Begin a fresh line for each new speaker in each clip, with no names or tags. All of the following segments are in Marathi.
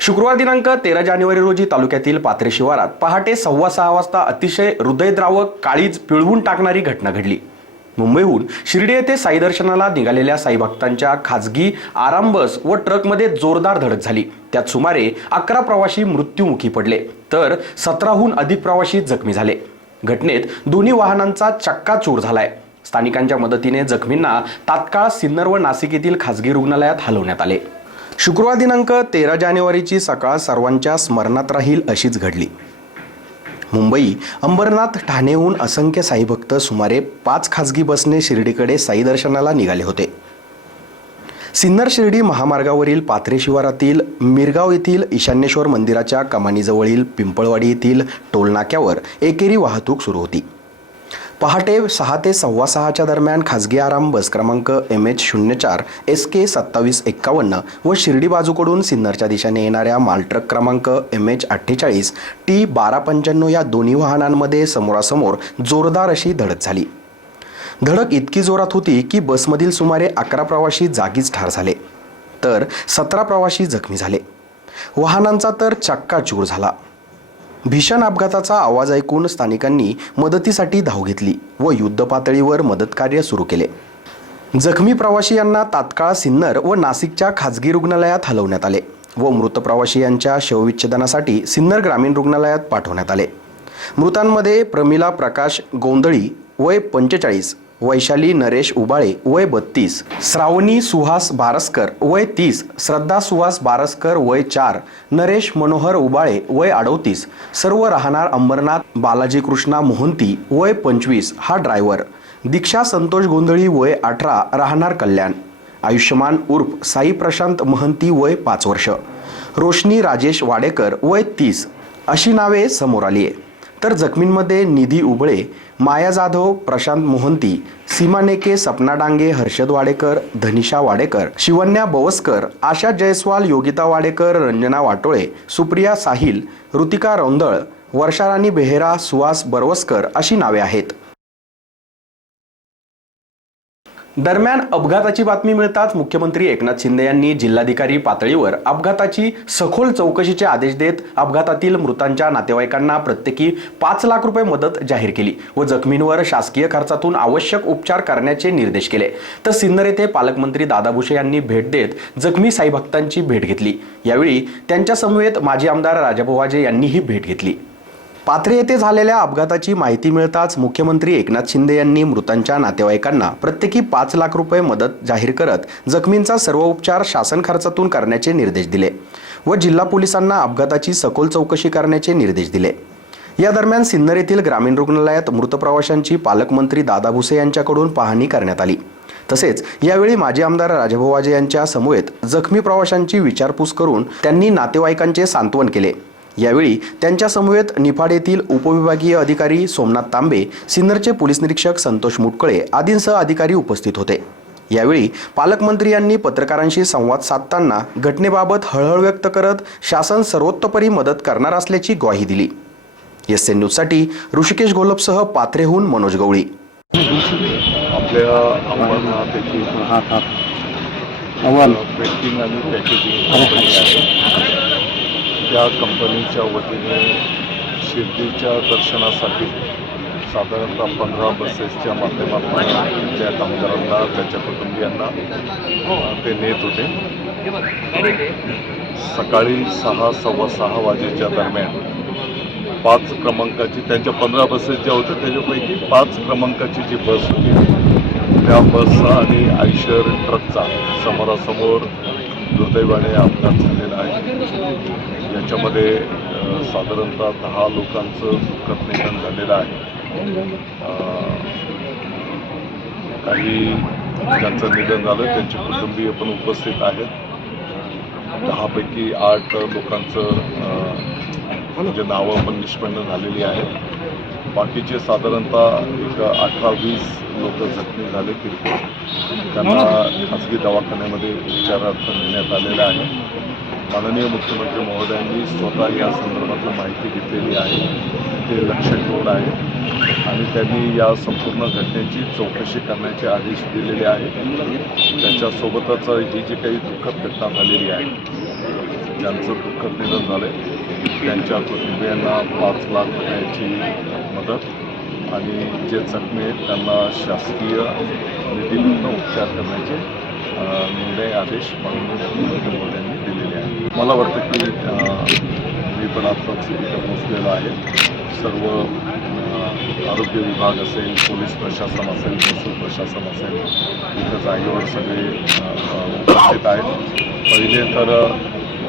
शुक्रवार दिनांक तेरा जानेवारी रोजी तालुक्यातील पात्रे शिवारात पहाटे सव्वा सहा वाजता अतिशय हृदयद्रावक काळीज पिळवून टाकणारी घटना घडली. मुंबईहून शिर्डी येथे साई दर्शनाला निघालेल्या साईभक्तांच्या खाजगी आराम बस व ट्रकमध्ये जोरदार धडक झाली. त्यात सुमारे अकरा प्रवासी मृत्युमुखी पडले तर सतराहून अधिक प्रवासी जखमी झाले. घटनेत दोन्ही वाहनांचा चक्का चूर झालाय. स्थानिकांच्या मदतीने जखमींना तात्काळ सिन्नर व नाशिक येथील खासगी रुग्णालयात हलवण्यात आले. शुक्रवार दिनांक तेरा जानेवारीची सकाळ सर्वांच्या स्मरणात राहील अशीच घडली. मुंबई अंबरनाथ ठाणेहून असंख्य साईभक्त सुमारे पाच खासगी बसने शिर्डीकडे साई दर्शनाला निघाले होते. सिन्नर शिर्डी महामार्गावरील पाथरे शिवारातील मिरगाव येथील ईशान्येश्वर मंदिराच्या कमानीजवळील पिंपळवाडी येथील टोलनाक्यावर एकेरी वाहतूक सुरू होती. पहाटे सहा ते सव्वा सहाच्या दरम्यान खासगी आराम बस क्रमांक एम एच शून्य चार एस के सत्तावीस एक्कावन्न व शिर्डी बाजूकडून सिन्नरच्या दिशेने येणाऱ्या मालट्रक क्रमांक एम एच अठ्ठेचाळीस टी बारा पंच्याण्णव या दोन्ही वाहनांमध्ये समोरासमोर जोरदार अशी धडक झाली. धडक इतकी जोरात होती की बसमधील सुमारे अकरा प्रवाशी जागीच ठार झाले तर सतरा प्रवाशी जखमी झाले. वाहनांचा तर चक्काचूर झाला. भीषण अपघाताचा आवाज ऐकून स्थानिकांनी मदतीसाठी धाव घेतली व युद्धपातळीवर मदतकार्य सुरू केले. जखमी प्रवाशी यांना तात्काळ सिन्नर व नाशिकच्या खाजगी रुग्णालयात हलवण्यात आले व मृत प्रवाशी यांच्या शवविच्छेदनासाठी सिन्नर ग्रामीण रुग्णालयात पाठवण्यात आले. मृतांमध्ये प्रमिला प्रकाश गोंधळी वय पंचेचाळीस वैशाली नरेश उबाळे वय बत्तीस. श्रावणी सुहास बारसकर वय तीस. श्रद्धा सुहास बारसकर वय चार. नरेश मनोहर उबाळे वय अडोतीस. सर्व राहणार अंबरनाथ बालाजी कृष्णा मोहंती वय पंचवीस. हा ड्रायव्हर. दीक्षा संतोष गोंधळी वय अठरा. राहणार कल्याण. आयुष्यमान उर्फ साई प्रशांत महंती वय पाच वर्ष. रोशनी राजेश वाडेकर वय तीस. अशी नावे समोर आली आहे. तर जखमींमध्ये निधी उबळे माया जाधव प्रशांत मोहंती सीमा नेके सपना डांगे हर्षद वाडेकर धनिषा वाडेकर शिवन्या बवस्कर आशा जयस्वाल योगिता वाडेकर रंजना वाटोळे सुप्रिया साहिल ऋतिका रौंदळ वर्षाराणी बेहेरा सुहास बरवस्कर अशी नावे आहेत. दरम्यान अपघाताची बातमी मिळताच मुख्यमंत्री एकनाथ शिंदे यांनी जिल्हाधिकारी पातळीवर अपघाताची सखोल चौकशीचे आदेश देत अपघातातील मृतांच्या नातेवाईकांना प्रत्येकी पाच लाख रुपये मदत जाहीर केली व जखमींवर शासकीय खर्चातून आवश्यक उपचार करण्याचे निर्देश केले. तर सिन्नर येथे पालकमंत्री दादा भुसे यांनी भेट देत जखमी साईभक्तांची भेट घेतली. यावेळी त्यांच्या समवेत माजी आमदार राजाभाऊजे यांनीही भेट घेतली. पाथरे येथे झालेल्या अपघाताची माहिती मिळताच मुख्यमंत्री एकनाथ शिंदे यांनी मृतांच्या नातेवाईकांना प्रत्येकी पाच लाख रुपये मदत जाहीर करत जखमींचा सर्व उपचार शासन खर्चातून करण्याचे निर्देश दिले व जिल्हा पोलिसांना अपघाताची सखोल चौकशी करण्याचे निर्देश दिले. या दरम्यान सिन्नर येथील ग्रामीण रुग्णालयात मृत प्रवाशांची पालकमंत्री दादा भुसे यांच्याकडून पाहणी करण्यात आली. तसेच यावेळी माजी आमदार राजभाऊ वाजे यांच्या समवेत जखमी प्रवाशांची विचारपूस करून त्यांनी नातेवाईकांचे सांत्वन केले. यावेळी त्यांच्या समवेत निफाड येथील उपविभागीय अधिकारी सोमनाथ तांबे सिन्नरचे पोलीस निरीक्षक संतोष मुटकळे आदींसह अधिकारी उपस्थित होते. यावेळी पालकमंत्री यांनी पत्रकारांशी संवाद साधताना घटनेबाबत हळहळ व्यक्त करत शासन सर्वोत्तपरी मदत करणार असल्याची ग्वाही दिली. एस एन न्यूजसाठी ऋषिकेश घोलपसह पाथरेहून मनोज गवळी.
आपल्या अंबरनाथ येथील
अव्वल
पेंटिंग आणि पॅकेजिंग कंपनी आहे त्या कंपनीच्या वतीने शिर्डीच्या दर्शनासाठी साधारणतः पंधरा बसेसच्या माध्यमातून त्या कामगारांना त्याच्या कुटुंबियांना ते नेत होते. सकाळी सहा सव्वा सहा वाजेच्या दरम्यान पाच क्रमांकाची त्यांच्या पंधरा बसेस ज्या होत्या त्याच्यापैकी पाच क्रमांकाची जी बस होती त्या बसचा आणि आयशर ट्रकचा समोरासमोर दुर्दैवाने अपघात झालेला आहे. याच्यामध्ये साधारणतः दहा लोकांचं सुखद निधन झालेलं आहे. काही ज्यांचं निधन झालं त्यांचे कुटुंबीय पण उपस्थित आहेत. दहापैकी आठ लोकांचं म्हणजे नावं पण निष्पन्न झालेली आहेत. बाकीचे साधारणतः एक अठरा वीस लोक जखमी झाले किरकोळ. त्यांना खाजगी दवाखान्यामध्ये उपचारार्थ नेण्यात आलेलं आहे. माननीय मुख्यमंत्री महोदयांनी स्वतः या संदर्भातलं माहिती घेतलेली आहे. ते लक्ष ठेवून आहे. आणि त्यांनी या संपूर्ण घटनेची चौकशी करण्याचे आदेश दिलेले आहेत. त्याच्यासोबतच ही जी काही दुःखद घटना झालेली आहे ज्यांचं दुःखद निधन झालं त्यांच्या कुटुंबियांना पाच लाख रुपयाची मदत आणि जे जखमी आहेत त्यांना शासकीय निधीतून उपचार करण्याचे निर्णय आदेश माननीय मुख्यमंत्री दिलेले आहे मला वाटतं की मी पण आत्ताच इथं पोचलेलो आहे. सर्व आरोग्य विभाग असेल पोलीस प्रशासन असेल महसूल प्रशासन असेल इथं जागेवर सगळे उपस्थित आहेत. पहिले तर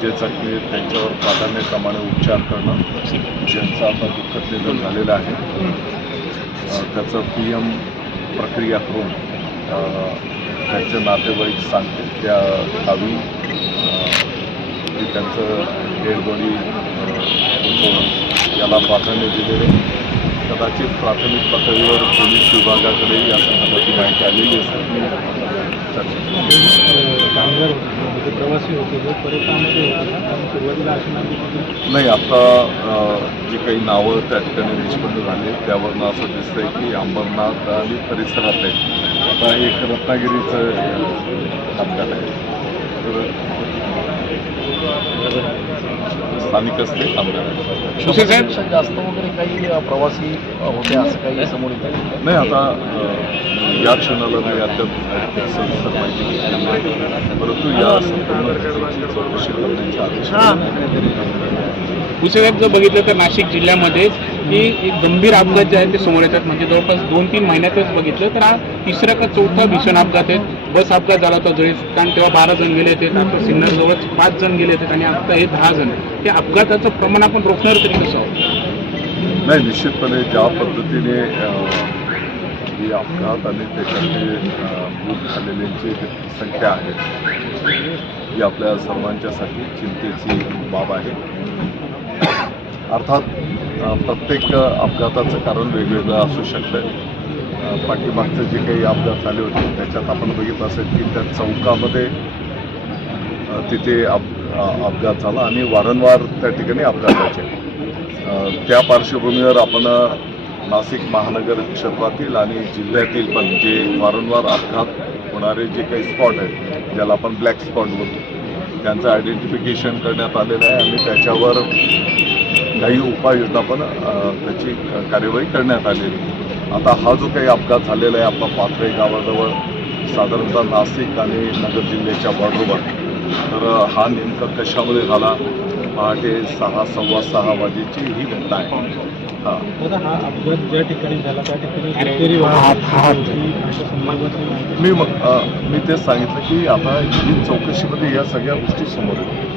जे जखमी आहेत त्यांच्यावर प्राधान्यक्रमाने उपचार करणं ज्यांचं आता दुःखद निधन झालेलं आहे. त्याचं पी एम प्रक्रिया करून त्यांचे नातेवाईक सांगतील त्या गावी त्यांचं डेडबॉडी याला प्राधान्य दिलेले कदाचित प्राथमिक पातळीवर पोलीस विभागाकडे या संदर्भाची माहिती आलेली असेल. चर्चा
कामगार होते ते प्रवासी होते सुरुवातीला
नाही आता जी काही नावं त्या ठिकाणी निष्पन्न झाली त्यावरनं असं दिसतंय की अंबरनाथ आणि परिसरात आहे. आता एक रत्नागिरीचं अपघात आहे. तर स्थानिकच ते कामगार आहेत.
शंभरपेक्षा जास्त वगैरे काही प्रवासी होते असं काही समोर येत?
नाही आता या क्षणाला नाही अद्याप सविस्तर माहिती घेतलेली नाही परंतु या संपूर्ण घटनेची चौकशी करण्याचे आदेश
दुसऱ्यात जर बघितलं तर नाशिक जिल्ह्यामध्ये ही एक गंभीर अपघात जे आहेत ते समोर येतात. म्हणजे जवळपास दोन तीन महिन्यातच बघितलं तर हा तिसरा का चौथा भीषण अपघात आहे. बस अपघात झाला होता जळीत कारण तेव्हा बारा जण गेले होते आता सिग्नलजवळच पाच जण गेले होते आणि आता हे दहा जण. ते अपघाताचं प्रमाण आपण रोखणार तरी कसं आहोत?
नाही निश्चितपणे ज्या पद्धतीने ही अपघात आणि त्याच्यातले मृत झालेल्यांची संख्या आहे ही आपल्या सर्वांच्यासाठी चिंतेची बाब आहे. अर्थात प्रत्येक अपघाताचं कारण वेगवेगळं असू शकतं. पाठीमागचं जे काही अपघात झाले होते त्याच्यात आपण बघितलं असेल की त्या चौकामध्ये तिथे अप अपघात झाला आणि वारंवार त्या ठिकाणी अपघात व्हायचे त्या पार्श्वभूमीवर आपण नाशिक महानगर क्षेत्रातील आणि जिल्ह्यातील पण जे वारंवार अपघात होणारे जे काही स्पॉट आहेत ज्याला आपण ब्लॅक स्पॉट बोलतो त्यांचं आयडेंटिफिकेशन करण्यात आलेलं आहे आणि त्याच्यावर काही उपाययोजना पण त्याची कार्यवाही करण्यात आलेली आहे. आता हा जो काही अपघात झालेला आहे आपला पाथरे गावाजवळ साधारणतः नाशिक आणि नगर जिल्ह्याच्या बॉर्डरवर तर हा नेमका कशामध्ये झाला? पहाटे सहा सव्वा सहा वाजेची ही घटना आहे. हां.
अपघात ज्या ठिकाणी झाला त्या ठिकाणी
मी मग मी तेच सांगितलं की आता ही चौकशीमध्ये या सगळ्या गोष्टी समोर येतील.